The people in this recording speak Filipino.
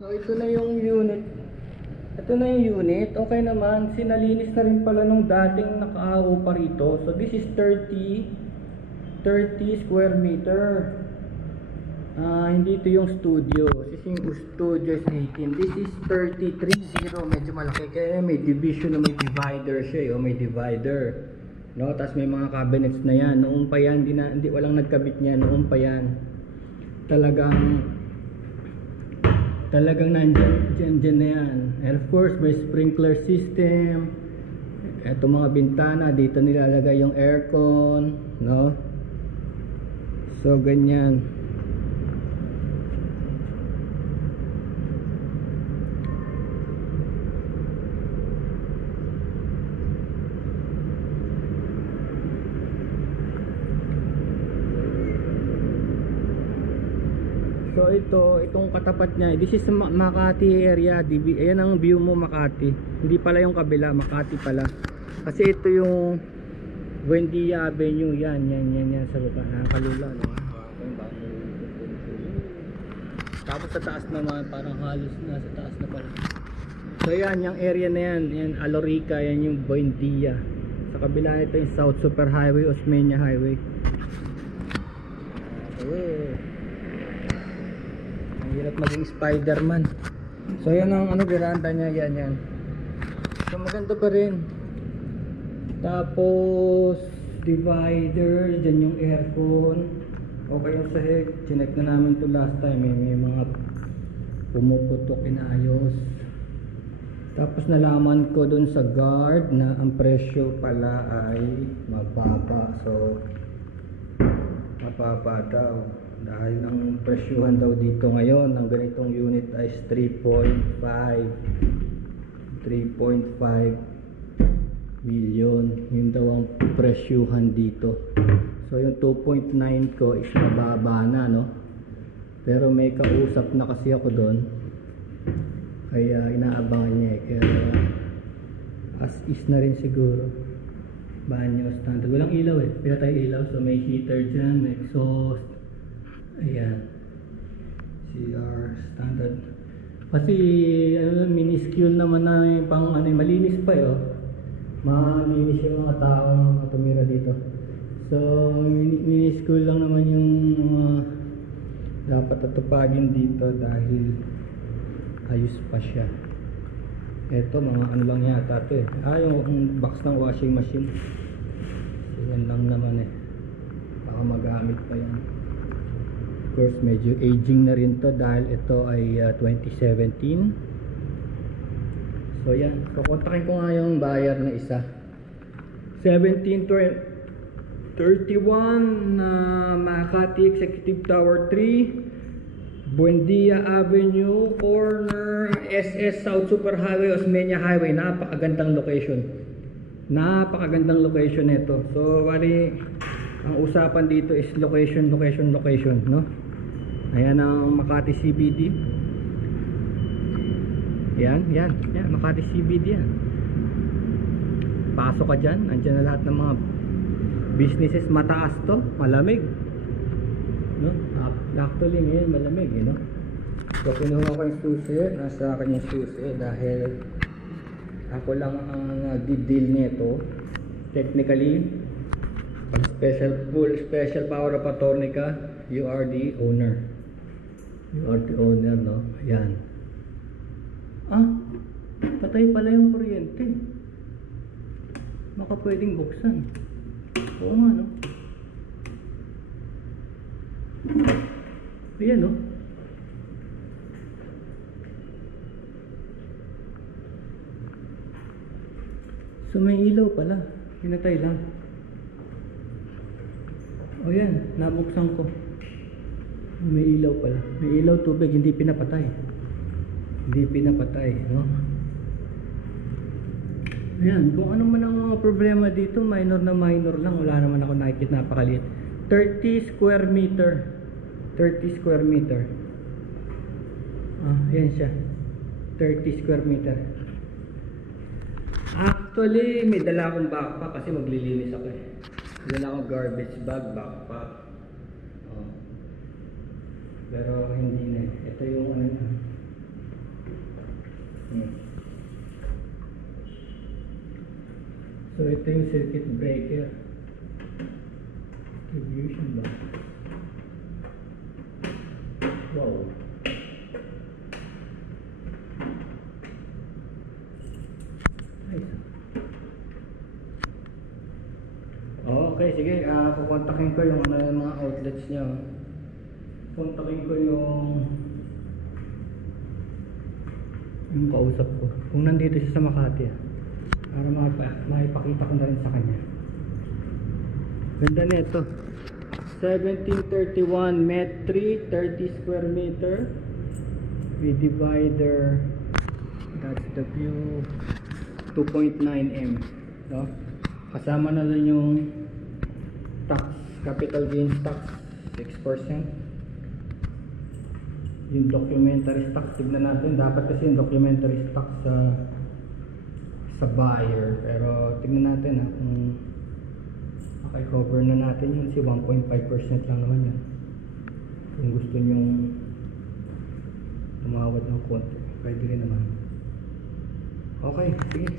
So ito na yung unit. Ito na yung unit. Okay naman. Sinalinis na rin pala nung dating nakaaho pa rito. So this is 30 square meter. Hindi ito yung studio. This is yung studio is 18. This is 30. Medyo malaki. Kaya may division na may divider siya. May divider. No? Tapos may mga cabinets na yan. Noong pa yan. Hindi walang nagkabit niya. Noong pa yan. Talagang nandyan na yan. And of course may sprinkler system. Ito mga bintana, dito nilalagay yung aircon, no? So ganyan. So itong katapat niya, this is Makati area. Ayan ang view mo, Makati. Hindi pala yung kabila, Makati pala. Kasi ito yung Buendia Avenue. Yan sa baba. Nakakalula, no? Tapos sa taas naman, parang halos na sa taas na pala. So yan, yung area na yan. Yan, Alorica, yan yung Buendia. Sa kabila nito yung South Super Highway, Osmeña Highway. Hirap maging Spider-Man. So yan ang veranda niya, yan. So maganda pa rin. Tapos divider, dyan yung aircon. Okay yung sahig. Chinek na namin to last time. May mga pumuputok, inayos. Tapos nalaman ko dun sa guard na ang presyo pala ay mababa. So mababa daw. Dahil ang presyuhan daw dito ngayon ng ganitong unit ay 3.5 million. Yun daw ang presyuhan dito. So yung 2.9 ko is mababa na, no? Pero may kausap na kasi ako doon, kaya inaabangan niya kaya as is na rin siguro. Banyo standard, walang ilaw pinatay ilaw. So may heater dyan, may exhaust. Ayan, CR standard. Kasi minuscule naman na pang malinis pa malinis yung mga taong tumira dito. So minuscule lang naman yung dapat atupagin dito dahil ayos pa siya. Ito mga lang yata ito yung box ng washing machine. So yan lang naman baka magamit pa yan. Of course medyo aging na rin to dahil ito ay 2017. So yan, so kontakin ko nga yung buyer na isa. 1731 Makati Executive Tower 3, Buendia Avenue, corner SS South Super Highway, Osmeña Highway. Napakagandang location. Napakagandang location nito. So bali ang usapan dito is location, no? Ayan ang Makati CBD. Yan, Makati CBD yan. Pasok ka dyan, andyan na lahat ng mga businesses. Mataas to, malamig, no? Actually ngayon malamig, no? So kinuha ko yung susi, nasa akin yung susi dahil ako lang ang nagdi-deal nito. Technically, pag special power of attorney ka, you are the owner. You are the owner, no? Ayan. Patay pala yung kuryente. Baka pwedeng buksan. Oo nga, no? Ayan, no? So may ilaw pala. Pinatay lang. O yan, nabuksan ko. May ilaw pala. May ilaw, tubig, hindi pinapatay. No? Ayan, kung ano man ang mga problema dito, minor na minor lang. Wala naman ako nakikita, napakaliit. 30 square meter. Ayan siya. 30 square meter. Actually, may dala akong backpack kasi maglilinis ako Dala akong garbage bag, backpack. Pero hindi na. Ito yung ito yung circuit breaker. Distribution ba? Wow. Nice. Okay, sige. Kukontakin ko yung mga outlets niya. Kontakin ko yung kausap ko. Kung nandito siya sa Makati, para maipakita ko na rin sa kanya. Ganda nito. 1731 met 3, 30 square meter with divider. That's the view. 2.9 M, no? Kasama na lang yung tax, capital gains tax 6%. Yung documentary tax, tignan natin. Dapat kasi yung documentary tax sa buyer, pero tignan natin kung okay, cover na natin yun. Si 1.5% lang naman yun. Kung gusto nyong tumawad ng konti, pwede rin naman. Okay, sige.